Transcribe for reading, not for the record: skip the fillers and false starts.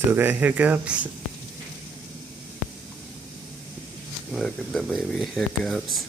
Still got hiccups? Look at the baby hiccups.